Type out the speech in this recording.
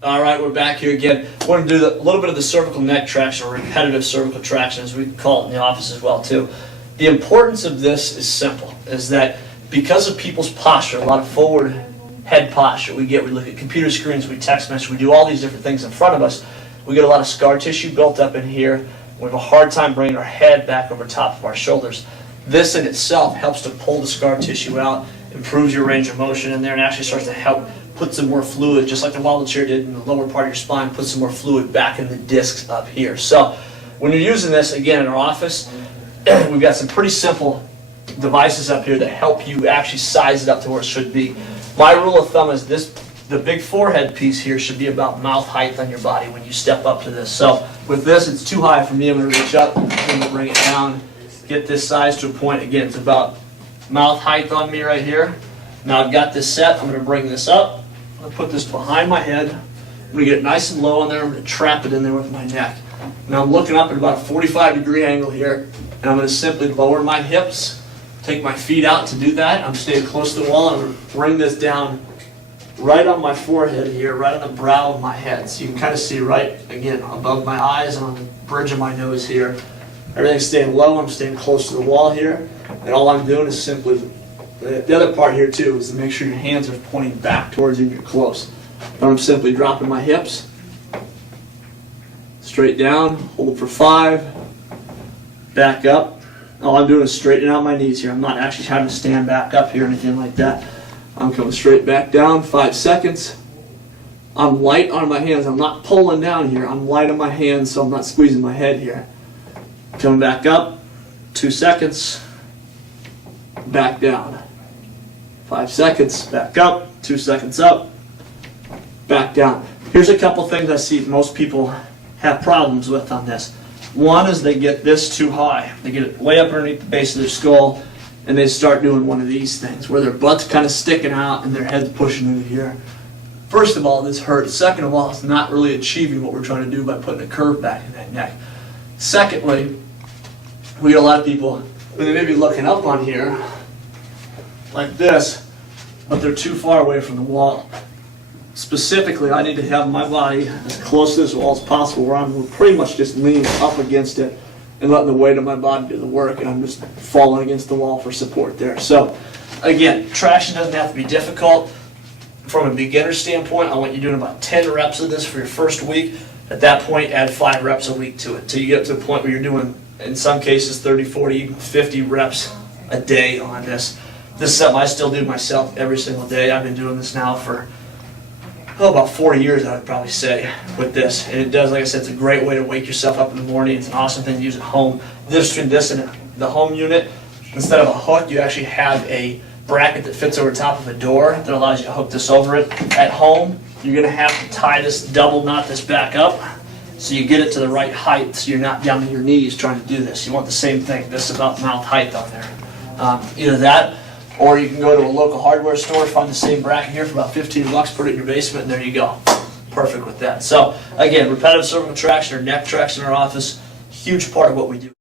All right, we're back here again. We're going to do a little bit of the cervical neck traction, or repetitive cervical traction, as we call it in the office as well too. The importance of this is simple, is that because of people's posture, a lot of forward head posture we look at computer screens, we text message, we do all these different things in front of us, we get a lot of scar tissue built up in here. We have a hard time bringing our head back over top of our shoulders. This in itself helps to pull the scar tissue out, improves your range of motion in there, and actually starts to help put some more fluid, just like the wobble chair did in the lower part of your spine, put some more fluid back in the discs up here. So when you're using this, again, in our office, we've got some pretty simple devices up here that help you actually size it up to where it should be. My rule of thumb is this: the big forehead piece here should be about mouth height on your body when you step up to this. So with this, it's too high for me. I'm going to reach up, I'm going to bring it down, get this size to a point. Again, it's about mouth height on me right here. Now I've got this set. I'm going to bring this up. I'm going to put this behind my head. I'm going to get it nice and low on there. I'm going to trap it in there with my neck. Now I'm looking up at about a 45-degree angle here, and I'm going to simply lower my hips, take my feet out to do that. I'm staying close to the wall. I'm going to bring this down right on my forehead here, right on the brow of my head. So you can kind of see right, again, above my eyes and on the bridge of my nose here. Everything's staying low. I'm staying close to the wall here. And all I'm doing is simply, the other part here too, is to make sure your hands are pointing back towards you and you're close. And I'm simply dropping my hips, straight down, hold for 5, back up. All I'm doing is straightening out my knees here. I'm not actually having to stand back up here or anything like that. I'm coming straight back down, 5 seconds. I'm light on my hands. I'm not pulling down here. I'm light on my hands, so I'm not squeezing my head here. Coming back up, 2 seconds, back down. 5 seconds, back up, 2 seconds up, back down. Here's a couple things I see most people have problems with on this. One is they get this too high. They get it way up underneath the base of their skull, and they start doing one of these things where their butt's kind of sticking out and their head's pushing into here. First of all, this hurts. Second of all, it's not really achieving what we're trying to do by putting a curve back in that neck. Secondly, we get a lot of people, they may be looking up on here like this, but they're too far away from the wall. Specifically, I need to have my body as close to this wall as possible, where I'm pretty much just leaning up against it and letting the weight of my body do the work, and I'm just falling against the wall for support there. So again, traction doesn't have to be difficult. From a beginner standpoint, I want you doing about 10 reps of this for your first week. At that point, add 5 reps a week to it until you get to the point where you're doing, in some cases, 30, 40, even 50 reps a day on this. This is something I still do myself every single day. I've been doing this now for about 4 years, I would probably say, with this. And it does, like I said, it's a great way to wake yourself up in the morning. It's an awesome thing to use at home. The difference between this and the home unit, instead of a hook, you actually have a bracket that fits over top of a door that allows you to hook this over it. At home, you're going to have to tie this, double knot this back up, so you get it to the right height, so you're not down to your knees trying to do this. You want the same thing. This is about mouth height on there. Either that, or you can go to a local hardware store, find the same bracket here for about 15 bucks, put it in your basement, and there you go. Perfect with that. So again, repetitive cervical traction or neck traction in our office, huge part of what we do.